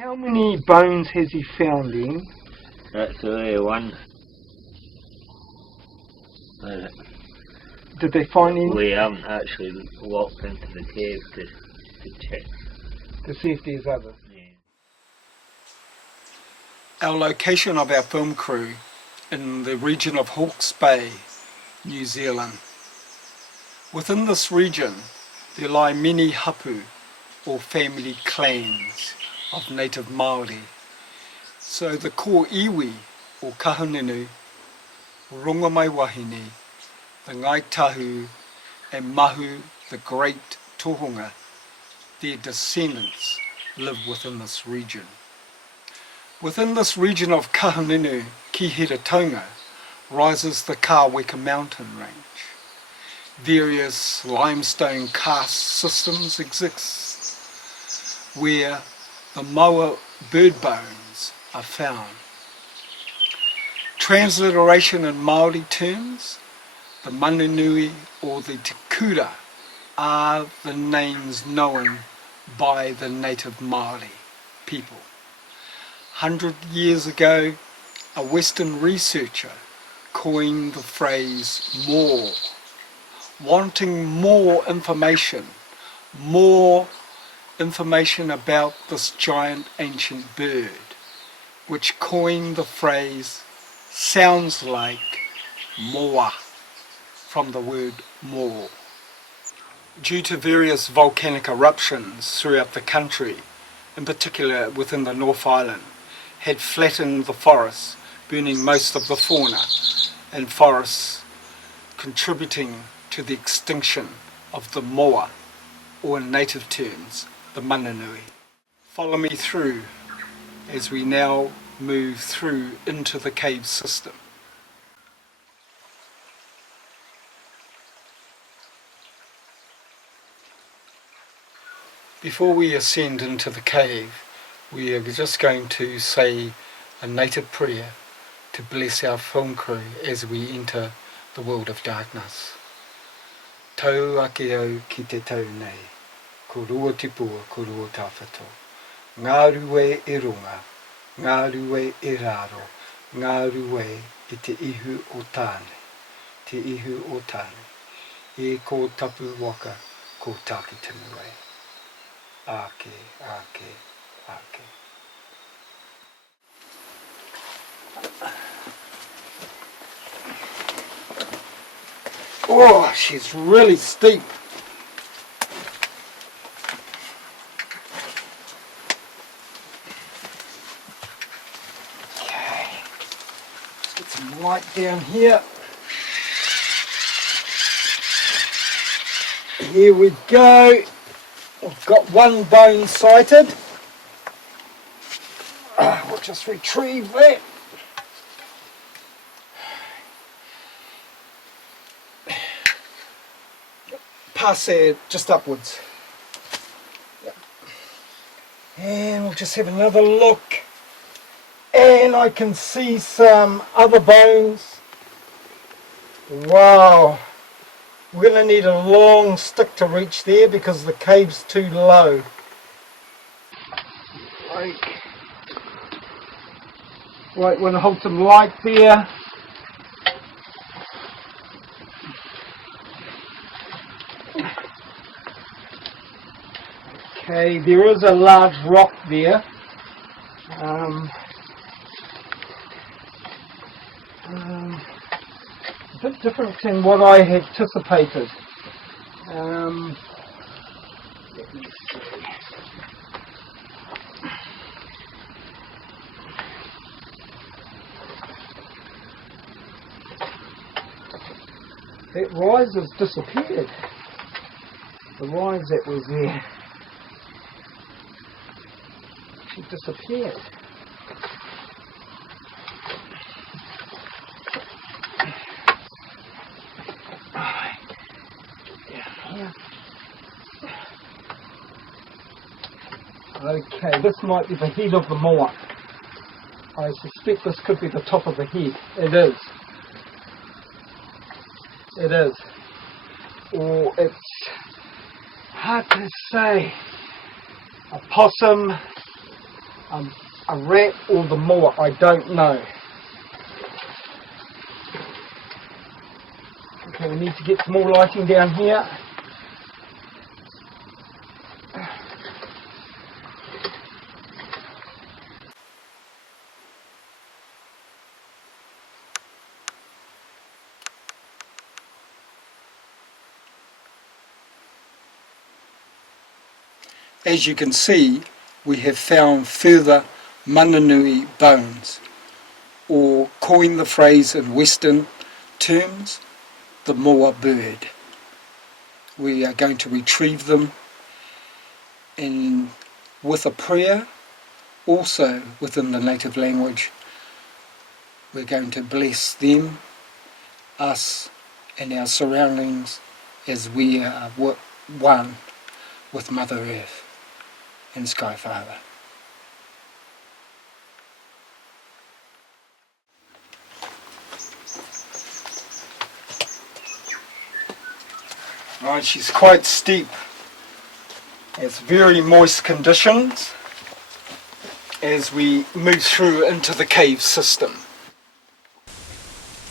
How many bones has he found in? That's only one. Did they find any? We haven't actually walked into the cave to check. To see if there's others. Yeah. Our location of our film crew in the region of Hawke's Bay, New Zealand. Within this region there lie many hapu or family clans of Native Māori. So the ko iwi or kahuninu, Rongamai Wahine, the Ngai Tahu and Mahu the Great Tohunga, their descendants live within this region. Within this region of Kahuninu, Kihira-Taunga, rises the Kāweka mountain range. Various limestone karst systems exist where the moa bird bones are found. Transliteration in Māori terms, the Manunui or the Te Kura are the names known by the Native Māori people. 100 years ago, a Western researcher coined the phrase more, wanting more information about this giant ancient bird, which coined the phrase sounds like moa, from the word more. Due to various volcanic eruptions throughout the country, in particular within the North Island, had flattened the forests, burning most of the fauna and forests, contributing to the extinction of the moa, or in native terms, the Manunui. Follow me through as we now move through into the cave system. Before we ascend into the cave, we are just going to say a native prayer to bless our film crew as we enter the world of darkness. Tau ake au ki te tau nei, ko rua tipua, ko rua tawhato. Ngā rue e runga, ngā rue e raro, ngā rue i te ihu o tāne, te ihu o tāne. E ko tapu waka, ko tāki tinu rei. Ake, ake, ake. Oh, she's really steep. Okay, let's get some light down here. Here we go. We've got one bone sighted. We'll just retrieve that. Pass there, just upwards. Yep. And we'll just have another look. And I can see some other bones. Wow. We're going to need a long stick to reach there because the cave's too low. Right, we're going to hold some light there. Okay, there is a large rock there. A bit different than what I had anticipated. Let me see. That rise has disappeared. The rise that was there, she disappeared. Okay, this might be the head of the moa. I suspect this could be the top of the head. It is. It is. Or it's hard to say. A possum, a rat or the moa, I don't know. Okay, we need to get some more lighting down here. As you can see, we have found further Manunui bones, or coin the phrase in Western terms, the moa bird. We are going to retrieve them and with a prayer, also within the native language, we're going to bless them, us and our surroundings as we are one with Mother Earth and Sky Father. Right, she's quite steep. It's very moist conditions as we move through into the cave system.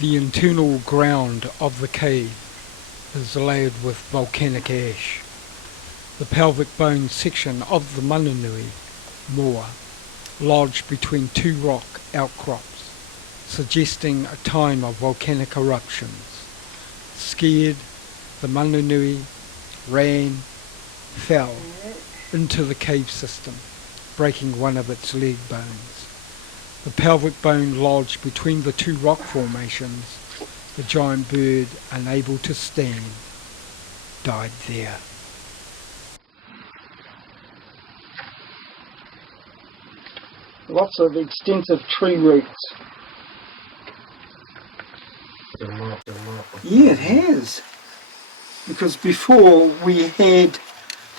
The internal ground of the cave is layered with volcanic ash. The pelvic bone section of the Manunui moa lodged between two rock outcrops, suggesting a time of volcanic eruptions. Scared, the Manunui ran, fell into the cave system, breaking one of its leg bones. The pelvic bone lodged between the two rock formations. The giant bird, unable to stand, died there. Lots of extensive tree roots. Yeah, it has. Because before we had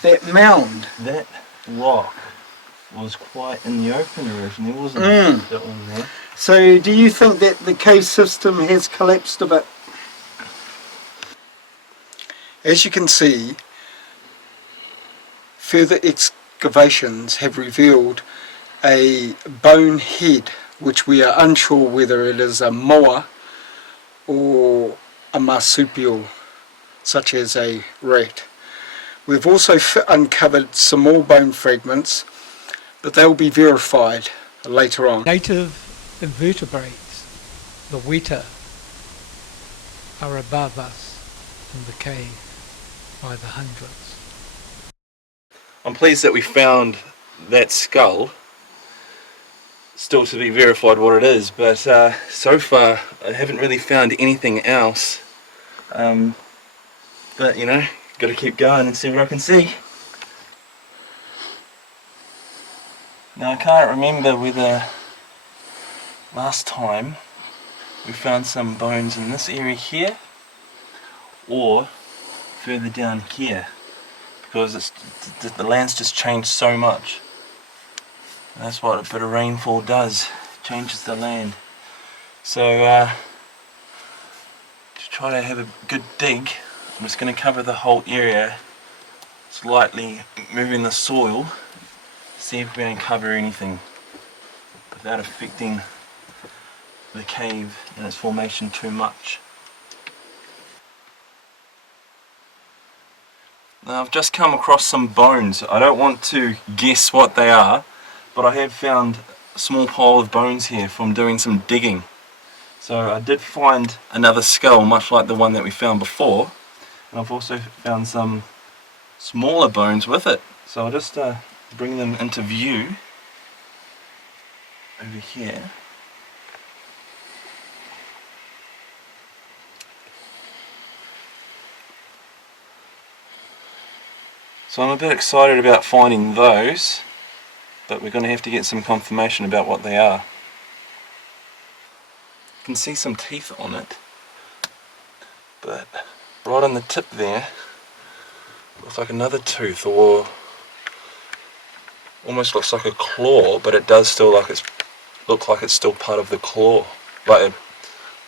that mound. That rock was quite in the open originally, wasn't it? That one there. So do you think that the cave system has collapsed a bit? As you can see, further excavations have revealed a bone head, which we are unsure whether it is a moa or a marsupial, such as a rat. We've also uncovered some more bone fragments, but they will be verified later on. Native invertebrates, the weta, are above us in the cave by the hundreds. I'm pleased that we found that skull. Still to be verified what it is, but so far I haven't really found anything else. But you know, got to keep going and see what I can see. Now I can't remember whether last time we found some bones in this area here or further down here, because the land's just changed so much. And that's what a bit of rainfall does, changes the land. So to try to have a good dig, I'm just going to cover the whole area, slightly moving the soil, see if we uncover anything without affecting the cave and its formation too much. Now I've just come across some bones. I don't want to guess what they are, but I have found a small pile of bones here from doing some digging. So I did find another skull, much like the one that we found before, and I've also found some smaller bones with it. So I'll just bring them into view over here. So I'm a bit excited about finding those, but we're going to have to get some confirmation about what they are. You can see some teeth on it, but right on the tip there looks like another tooth, or almost looks like a claw, but it does still look like it's still part of the claw, like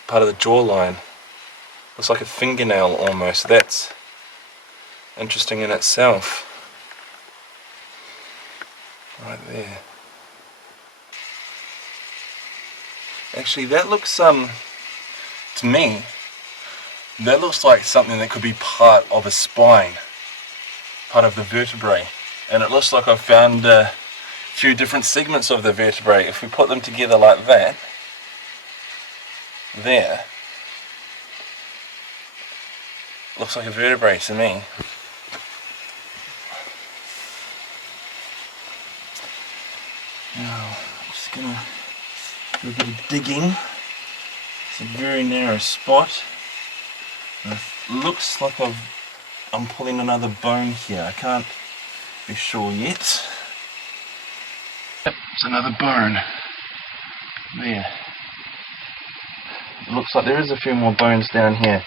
part of the jawline. Looks like a fingernail almost. That's interesting in itself. Right there. Actually, that looks, to me, that looks like something that could be part of a spine, part of the vertebrae. And it looks like I've found a few different segments of the vertebrae. If we put them together like that, there, looks like a vertebrae to me. Now, I'm just gonna do a bit of digging. It's a very narrow spot. It looks like I'm pulling another bone here. I can't be sure yet. Yep, it's another bone. There. It looks like there is a few more bones down here.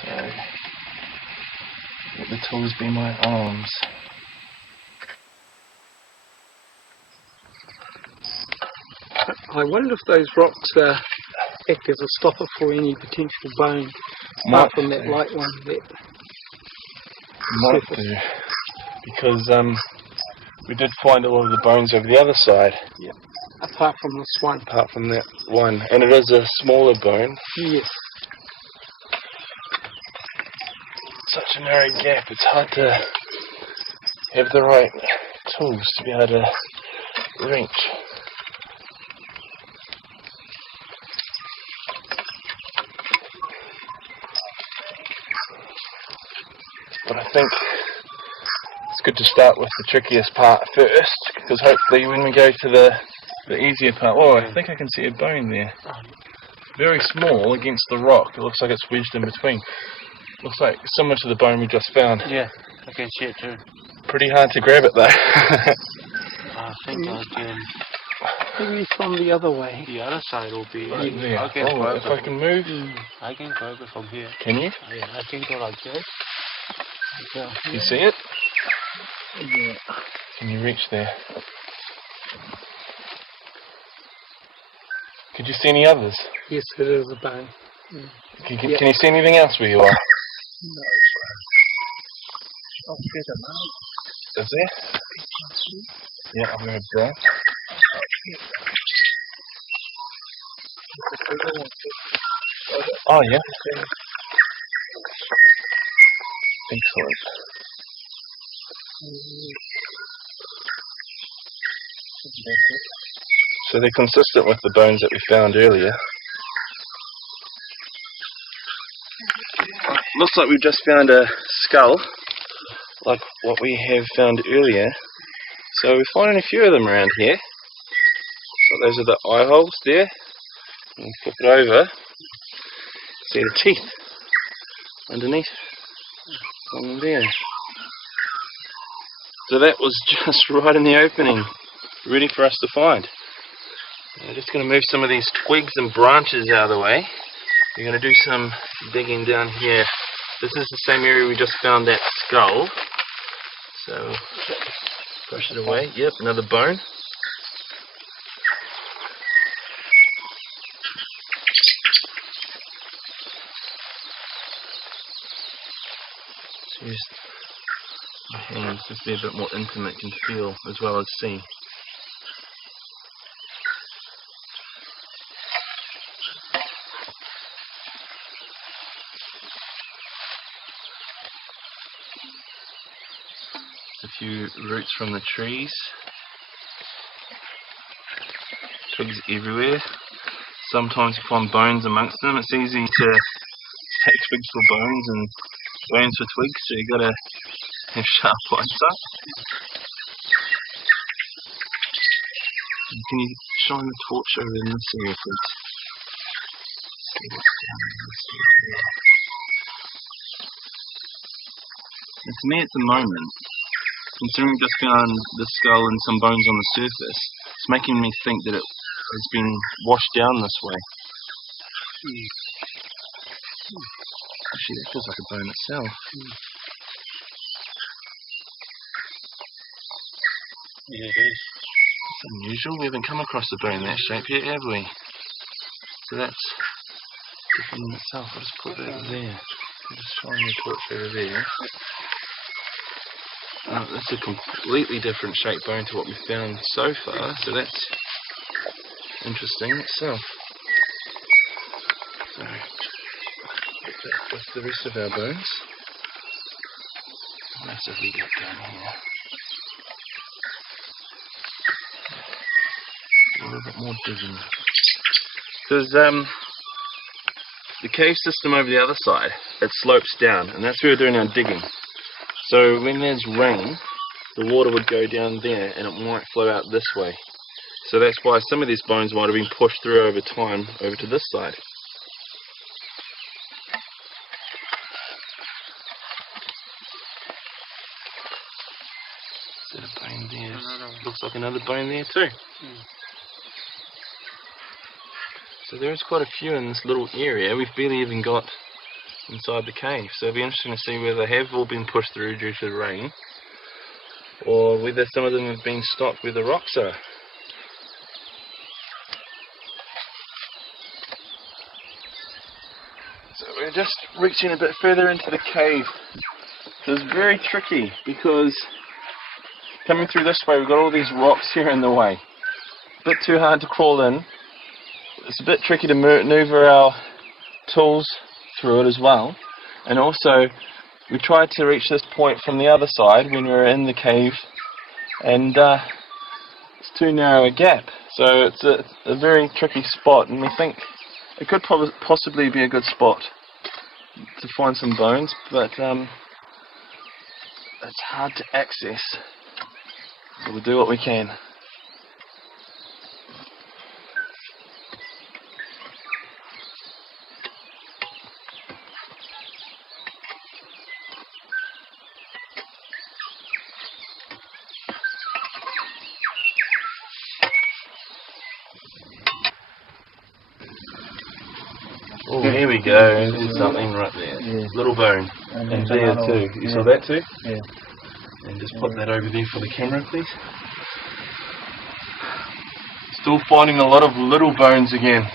So, let the tools be my arms. I wonder if those rocks act as a stopper for any potential bone, apart from that light one there. Might do, because we did find a lot of the bones over the other side. Yeah. Apart from this one. Apart from that one, and it is a smaller bone. Yes. Such a narrow gap, it's hard to have the right tools to be able to reach. But I think it's good to start with the trickiest part first, because hopefully when we go to the easier part... Oh, I think I can see a bone there. Very small against the rock. It looks like it's wedged in between. Looks like similar to the bone we just found. Yeah, I can see it too. Pretty hard to grab it though. I think I can. Maybe from the other way. The other side will be. Right there. I can Oh, if I can move. I can grab it from here. Can you? Yeah, I can go like this. Can you see it? Yeah. Can you reach there? Could you see any others? Yes, it is a bone. Can you see anything else where you are? No. Oh, there's a mark. Is there? Yeah, I'm going to grab. Oh yeah. Excellent. So they're consistent with the bones that we found earlier. Looks like we've just found a skull, like what we have found earlier. So we're finding a few of them around here. So those are the eye holes there. And flip it over. See the teeth underneath. One there. So that was just right in the opening, ready for us to find. I'm just going to move some of these twigs and branches out of the way. We're going to do some digging down here. This is the same area we just found that skull. So push it away. Yep, another bone. Use my hands to be a bit more intimate, can feel as well as see. A few roots from the trees. Twigs everywhere. Sometimes you find bones amongst them. It's easy to take twigs for bones and bones for twigs, so you gotta have sharp eyesight. Can you shine the torch over in this area, please? And to me at the moment, considering we just found the skull and some bones on the surface, it's making me think that it has been washed down this way. Actually, that feels like a bone itself. Yeah, it is. It's unusual. We haven't come across a bone that shape yet, have we? So that's different in itself. I'll just put that there. I'll just shine the torch over there. That's a completely different shaped bone to what we found so far, so that's interesting itself. So, get that with the rest of our bones. Massively get down here. A little bit more digging. Because the cave system over the other side, it slopes down, and that's where we're doing our digging. So when there's rain, the water would go down there and it might flow out this way. So that's why some of these bones might have been pushed through over time over to this side. Is that a bone there? Looks like another bone there too. So there's quite a few in this little area. We've barely even got inside the cave. So it'll be interesting to see whether they have all been pushed through due to the rain, or whether some of them have been stopped where the rocks are. So we're just reaching a bit further into the cave. So it's very tricky because coming through this way we've got all these rocks here in the way. A bit too hard to crawl in. It's a bit tricky to maneuver our tools through it as well. And also we tried to reach this point from the other side when we were in the cave, and it's too narrow a gap. So it's a very tricky spot, and we think it could possibly be a good spot to find some bones, but it's hard to access. So we'll do what we can. Oh, here we go. There's something right there. Yeah. Little bone. And there too. You saw that too? Yeah. And just put that over there for the camera, please. Still finding a lot of little bones again.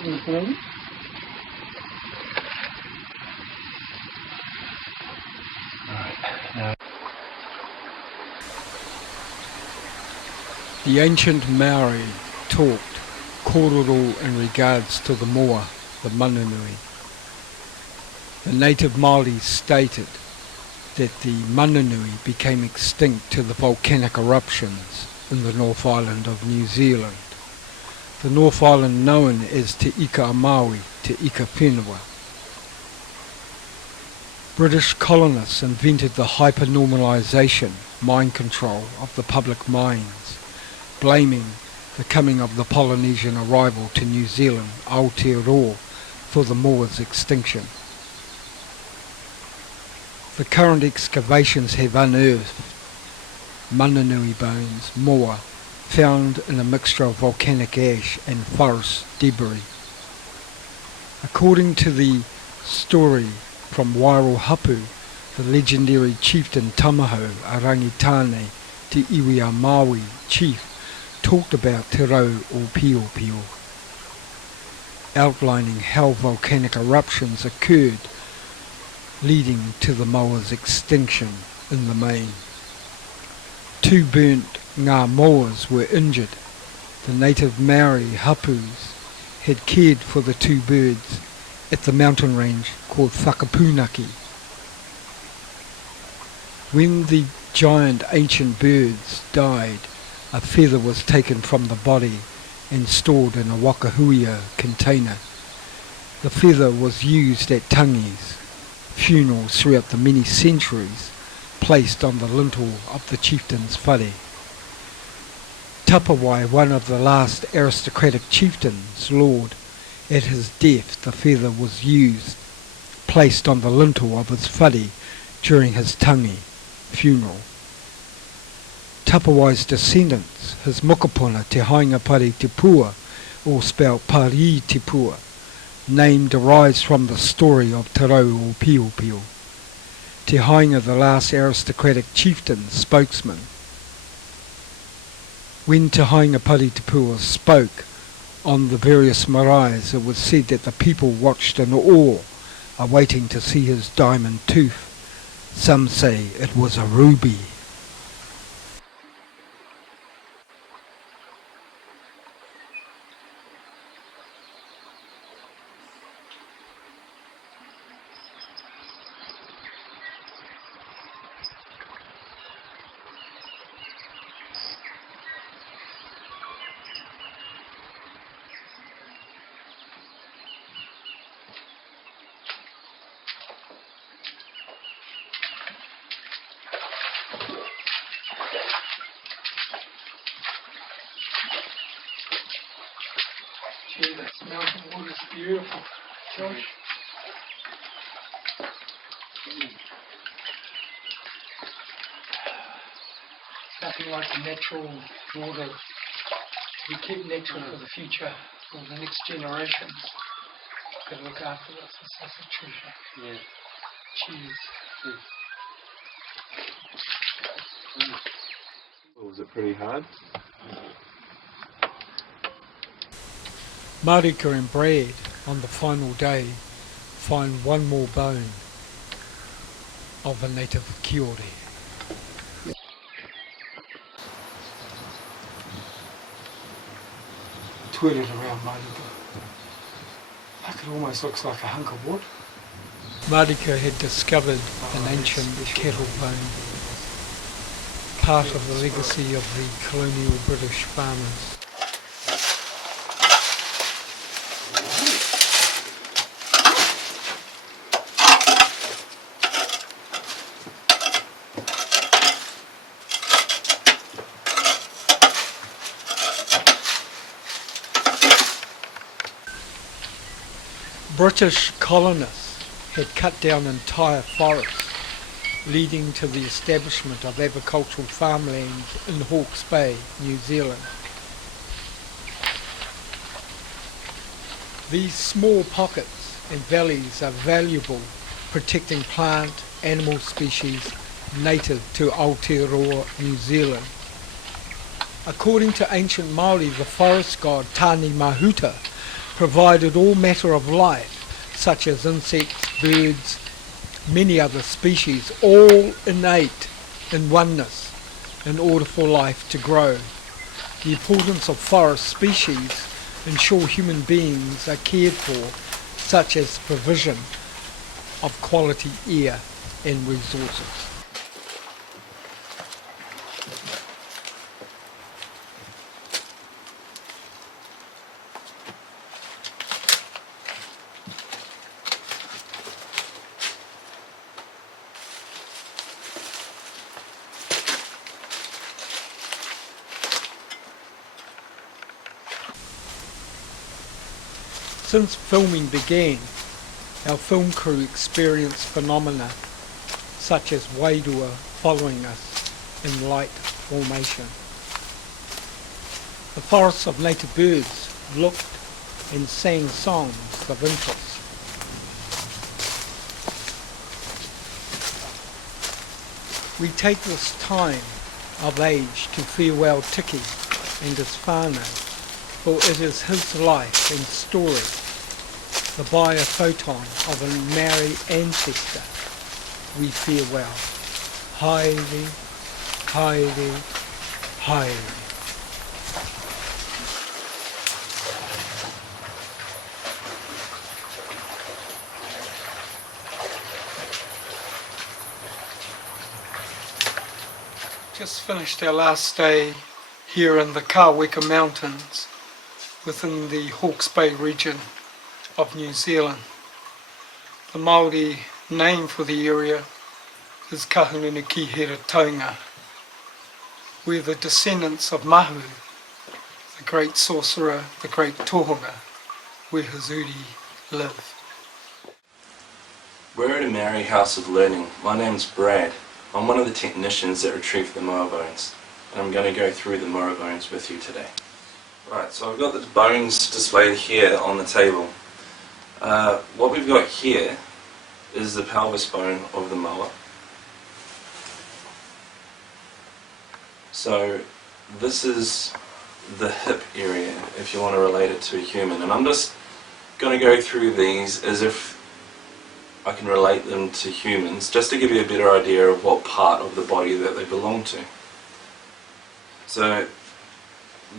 The ancient Maori talked kororo in regards to the moa, the Manunui. The native Māori stated that the Manunui became extinct to the volcanic eruptions in the North Island of New Zealand. The North Island known as Te Ika a Maui, Te Ika Whenua. British colonists invented the hypernormalisation, mind control of the public minds, blaming the coming of the Polynesian arrival to New Zealand, Aotearoa, for the moa's extinction. The current excavations have unearthed Manunui bones, moa, found in a mixture of volcanic ash and forest debris. According to the story from wairua Hapu, the legendary chieftain Tamaho, a rangitane Te Iwi a Maui chief, talked about Te Rau o Pio Pio, outlining how volcanic eruptions occurred, leading to the moa's extinction in the main. 2 burnt ngā moas were injured. The native Maori hapus had cared for the 2 birds at the mountain range called Whakapunaki. When the giant ancient birds died, a feather was taken from the body and stored in a wakahuia container. The feather was used at tangis, funerals throughout the many centuries, placed on the lintel of the chieftain's whare. Tapawai, one of the last aristocratic chieftains, lord, at his death the feather was used, placed on the lintel of his whare during his tangi, funeral. Tapawai's descendants, his mokopuna Te Hainga Pari Te Pua, or spelled Pari Te Pua, name derives from the story of Te Rau o Pio Pio. Te Hainga, the last aristocratic chieftain, spokesman. When Te Hainga Pari Te Pua spoke on the various maraes, it was said that the people watched in awe, awaiting to see his diamond tooth. Some say it was a ruby. mountain water's beautiful. Josh? Nothing like natural water. We keep natural for the future, for the next generations. Got to look after this. This is a treasure. Yeah. Cheers. Was it pretty hard? Marika and Brad, on the final day, find one more bone of a native Kiori. Twirl it around Marika. Like it almost looks like a hunk of wood. Marika had discovered an ancient cattle bone, part of the legacy of the colonial British farmers. British colonists had cut down entire forests, leading to the establishment of agricultural farmland in Hawke's Bay, New Zealand. These small pockets and valleys are valuable, protecting plant, animal species native to Aotearoa, New Zealand. According to ancient Māori, the forest god Tāne Mahuta provided all matter of life, such as insects, birds, many other species, all innate in oneness in order for life to grow. The importance of forest species ensure human beings are cared for, such as provision of quality air and resources. Since filming began, our film crew experienced phenomena such as wairua following us in light formation. The forests of native birds looked and sang songs of interest. We take this time of age to farewell Tiki and his whānau, for it is his life and story, the biophoton of a Maori ancestor, we farewell. Haere, haere, haere. Just finished our last day here in the Kāweka Mountains within the Hawke's Bay region of New Zealand. The Māori name for the area is Kahungunu Kihira Taunga. We're the descendants of Mahu, the great sorcerer, the great tohunga, where his uri live. We're at a Maori House of Learning. My name's Brad. I'm one of the technicians that retrieve the moa bones, and I'm going to go through the moa bones with you today. Right, so I've got the bones displayed here on the table. What we've got here is the pelvis bone of the moa. So this is the hip area, if you want to relate it to a human, and I'm just going to go through these as if I can relate them to humans, just to give you a better idea of what part of the body that they belong to. So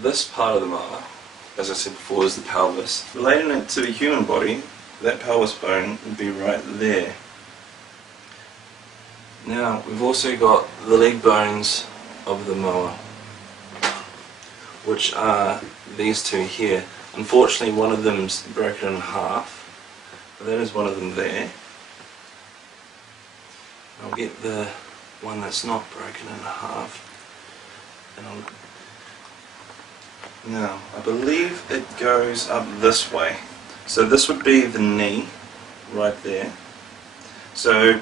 this part of the moa, as I said before, is the pelvis. Relating it to the human body, that pelvis bone would be right there. Now we've also got the leg bones of the moa, which are these two here. Unfortunately one of them's broken in half, but that is one of them there. I'll get the one that's not broken in half, and Now, I believe it goes up this way. So this would be the knee, right there. So,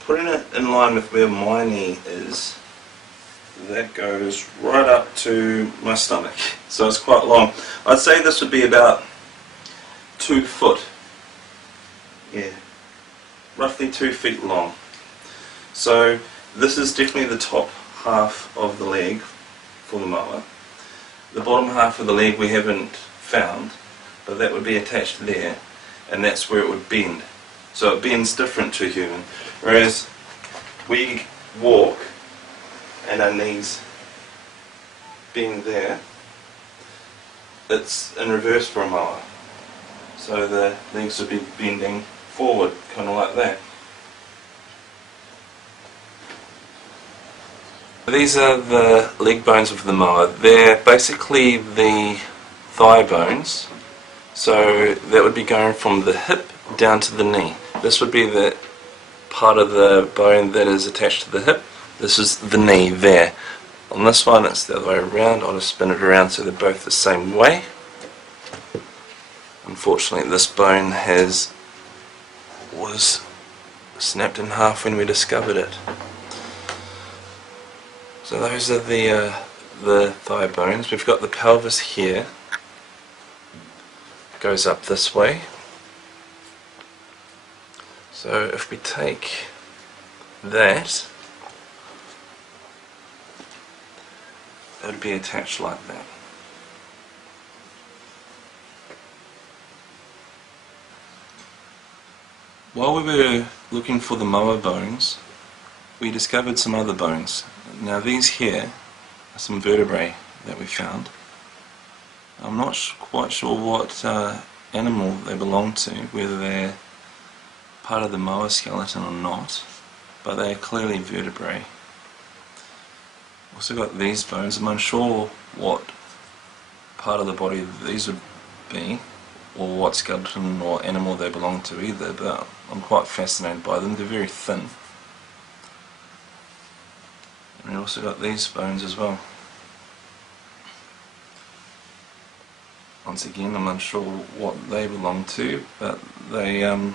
putting it in line with where my knee is, that goes right up to my stomach. So it's quite long. I'd say this would be about 2 foot. Yeah, roughly 2 feet long. So this is definitely the top half of the leg for the moa. The bottom half of the leg we haven't found, but that would be attached there, and that's where it would bend. So it bends different to a human, whereas we walk and our knees bend there. It's in reverse for a moa. So the legs would be bending forward, kind of like that. These are the leg bones of the moa. They're basically the thigh bones. So that would be going from the hip down to the knee. This would be the part of the bone that is attached to the hip. This is the knee there. On this one it's the other way around. I'll just spin it around so they're both the same way. Unfortunately this bone was snapped in half when we discovered it. So those are the thigh bones. We've got the pelvis here. It goes up this way. So if we take that, it would be attached like that. While we were looking for the moa bones, we discovered some other bones. Now these here are some vertebrae that we found. I'm not quite sure what animal they belong to, whether they're part of the moa skeleton or not, but they are clearly vertebrae. Also got these bones. I'm unsure what part of the body these would be, or what skeleton or animal they belong to either, but I'm quite fascinated by them. They're very thin. And we also got these bones as well. Once again, I'm unsure what they belong to, but they got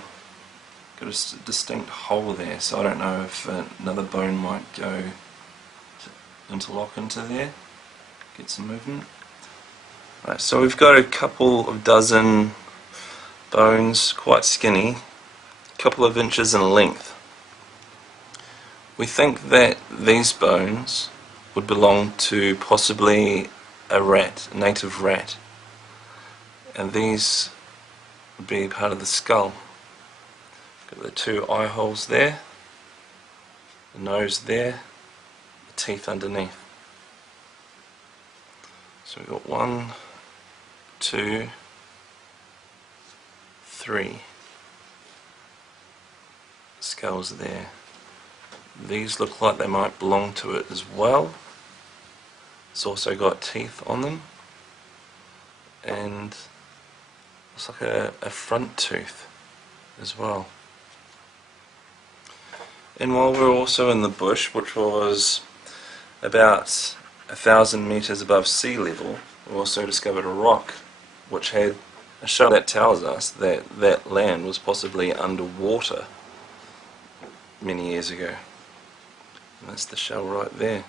a distinct hole there, so I don't know if another bone might go to interlock into there, get some movement. Right, so we've got a couple of dozen bones, quite skinny, a couple of inches in length. We think that these bones would belong to possibly a rat, a native rat, and these would be part of the skull. Got the 2 eye holes there, the nose there, the teeth underneath. So we've got 1, 2, 3 skulls there. These look like they might belong to it as well. It's also got teeth on them, and looks like a front tooth as well. And while we're also in the bush, which was about 1,000 meters above sea level, we also discovered a rock which had a shell that tells us that that land was possibly underwater many years ago. And that's the shell right there.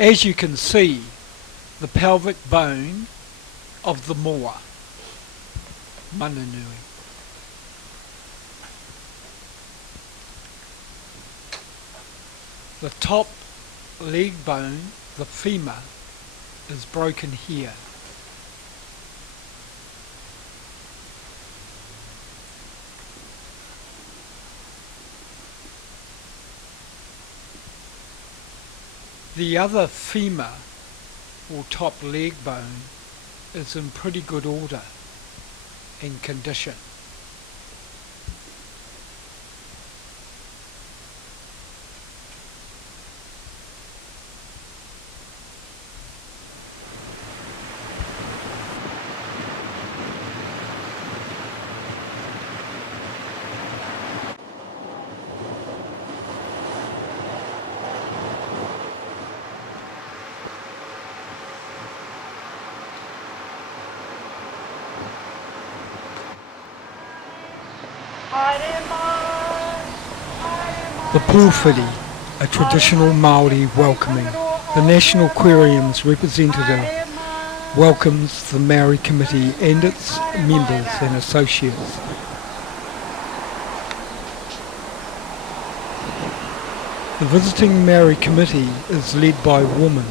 As you can see, the pelvic bone of the moa, Manunui. The top leg bone, the femur, is broken here. The other femur, or top leg bone, is in pretty good order and condition. The pūwhiri, a traditional Māori welcoming. The National Aquarium's representative welcomes the Maori Committee and its members and associates. The visiting Maori Committee is led by a woman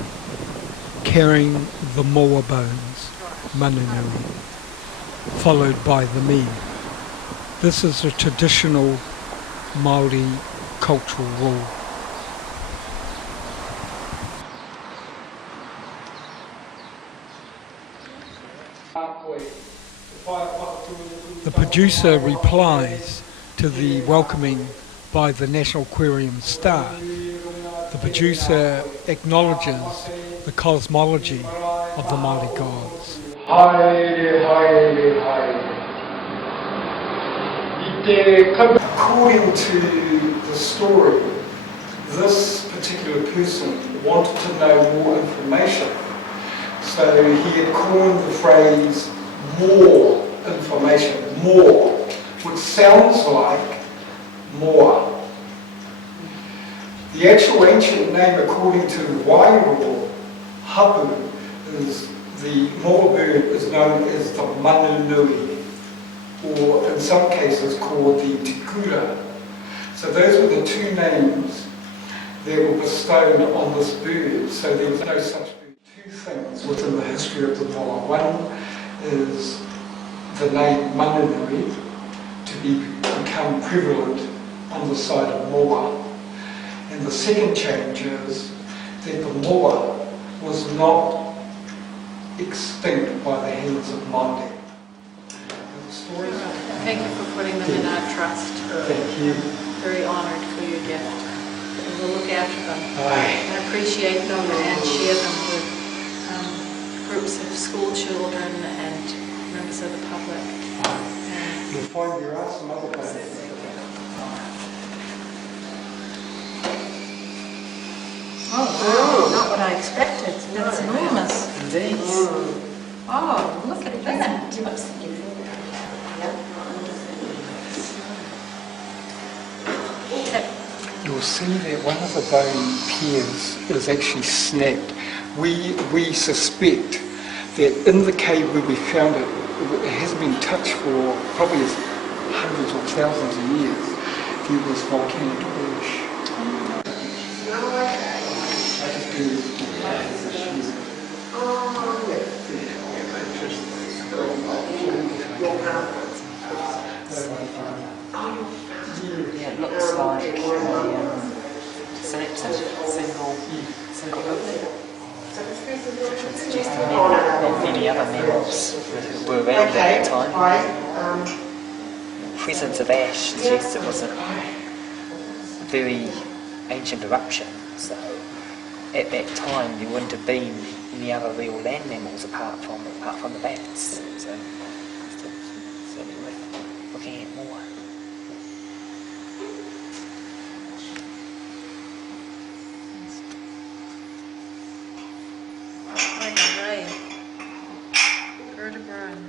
carrying the moa bones, Manunui, followed by the men. This is a traditional Māori cultural rule. The producer replies to the welcoming by the National Aquarium staff. The producer acknowledges the cosmology of the Māori gods. According to the story, this particular person wanted to know more information. So he had coined the phrase more information, more, which sounds like more. The actual ancient name, according to wairua, hapu, is the moa bird is known as the Manunui, or in some cases called the tikura. So those were the two names that were bestowed on this bird. So there was no such bird. Two things within the history of the moa. One is the name Manunui to become prevalent on the side of moa. And the second change is that the moa was not extinct by the hands of Māori. Thank you for putting them in our trust. Thank you. Very honoured for your gift. And we'll look after them Aye. and appreciate them and share them with groups of school children and members of the public. You'll find there are some other places. Oh wow, not what I expected. That's enormous. Indeed. Oh, look at that. You'll see that one of the bone pairs is actually snapped. We suspect that in the cave where we found it, it has been touched for probably hundreds or thousands of years. There was volcanic ash. Yeah, it looks like a single building. Which would suggest that many other mammals were around at that time. The presence of ash suggests it was a very ancient eruption, so at that time there wouldn't have been any other real land mammals apart from the bats. So certainly worth looking at more. Right. Vertebra and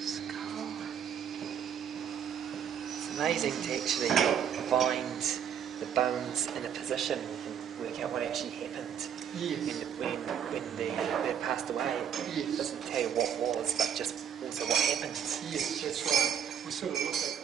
skull. It's amazing to actually find the bones in a position where you can work out what actually happened when they passed away. It doesn't tell you what was, but just also what happened. Yes, that's right. We sort of look at